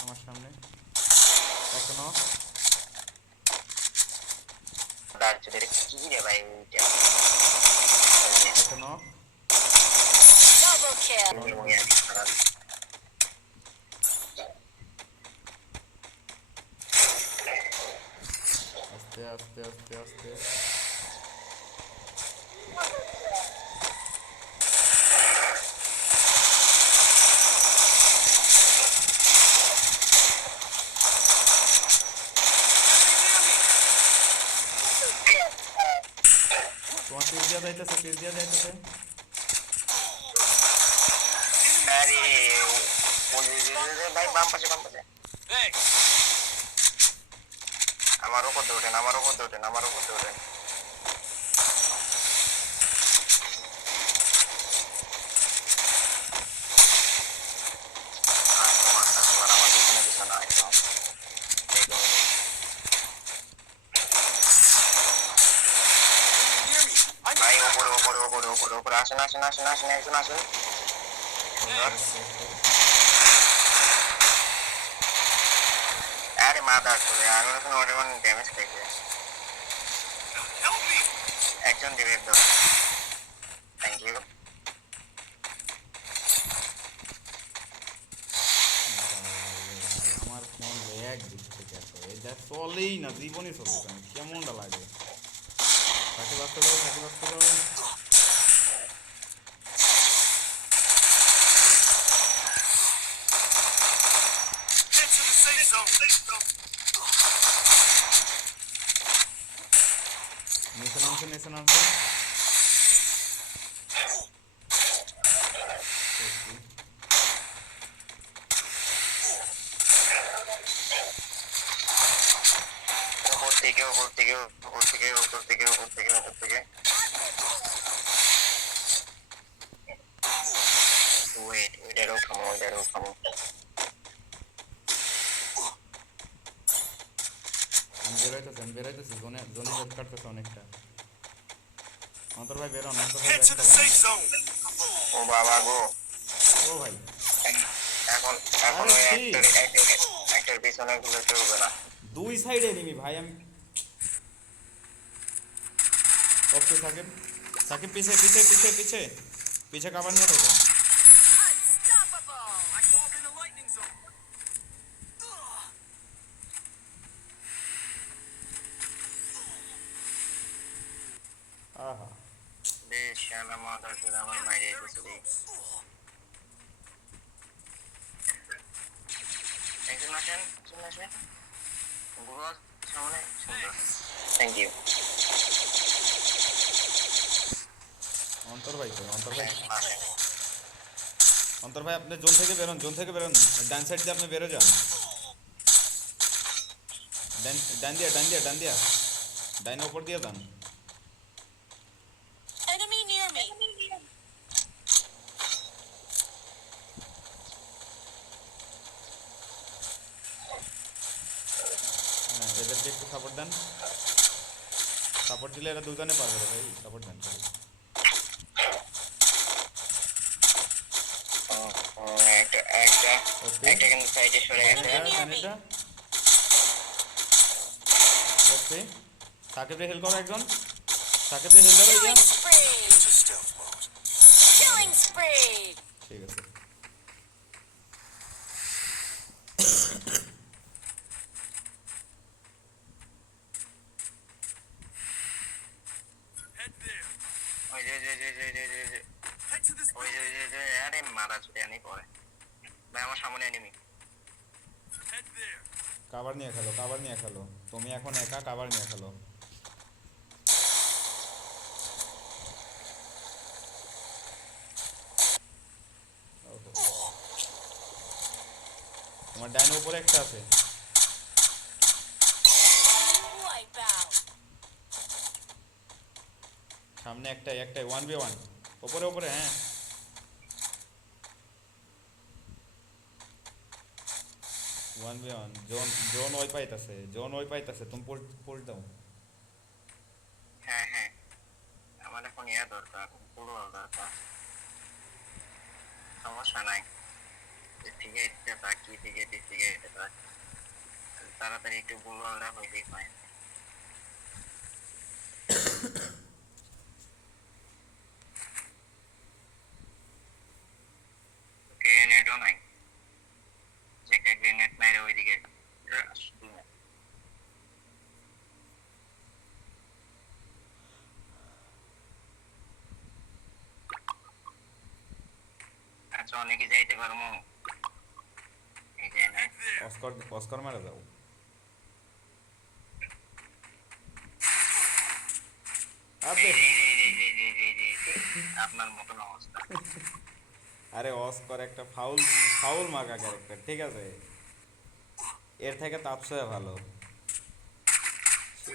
আমার সামনে একটা নক কি রে ভাই একটা নক Double kill. আস্তে আস্তে আস্তে আস্তে তোমার তেজ দিয়া যাইতেছে আরে ভাই বাম পাশে আমারও করতে ওঠেন ভাই উপরে আসেন একজন আসেন আরে মাথা আসলে আমি এখন ওটা ড্যামেজ খাইছে একজন দিবে একদম থ্যাংক ইউ আমার ফোন ল্যাগ দিচ্ছে এত এটা চলেই না জীবনই চলছে না কেমনটা লাগে তাকে বাঁচতে দাও নিচে নামছে উপর থেকে ওয়েট ওইটারও খামো আমি বেরোইতেছি জোনে হেল্প কাটতেছে অনেকটা অন্তর ভাই বেরোন ও বাবা গো ও ভাই এখন ওই একটার পিছনে গুলো চলবে না দুই সাইডে এনিমি ভাই আমি ওকে সাকিব পিছে কাভার নিয়ে থাকো Unstoppable. I called in the lightning zone. আহা বেশ শালা মাথা করে আমার মাইরে দিয়েছে একজন আসেন গুরু সামনে সুন্দর থ্যাংক ইউ অন্তর ভাই আপনি জোন থেকে বেরোন ডান সাইড দিয়ে আপনি বেরো যান ডান দিয়া ডাইনের উপর দিয়ে যান Enemy near me. হ্যাঁ এদেরকে একটু সাপোর্ট দিলে এরা দুজনে পারবে ভাই সাপোর্ট দেন একটা কিন্তু সাইডে সরে গেছে ওকে সাকিবরে হেল করো একজন সাকিবরে হেল করো Killing spree. Killing spree. ঠিক আছে ওই যে আরে মারা ছুটে আনি পরে ভাই আমার সামনে এনিমি কাভার নিয়ে খেলো তুমি এখন একা কাভার নিয়ে খেলো তোমার ডাইনের উপরে একটা আছে Wipe out. সামনে একটাই 1v1 উপরে হ্যাঁ ওয়ান বি ওয়ান জোন ওই পাইতাছে তুমি পুল দাও হ্যাঁ আমার এখন দরকার পুরো দরকার সমস্যা নাই ঠিক আছে এটা তাকিয়ে থেকে এটা তাড়াতাড়ি একটু বলওয়ালটা হইলেই পায় গ্রেনেডও নাই চেকে গ্রেনেড নাই রে ওইদিকে আচ্ছা অনেকে যাইতে পারবো এই যে না অস্কার অস্কার মারা যাও। আবে আপনার মতন অবস্থা আরে অস্কার একটা ফাউল ফাউল মার্কা ক্যারেক্টার, ঠিক আছে, এর থেকে তাপসয়া ভালো। ছি।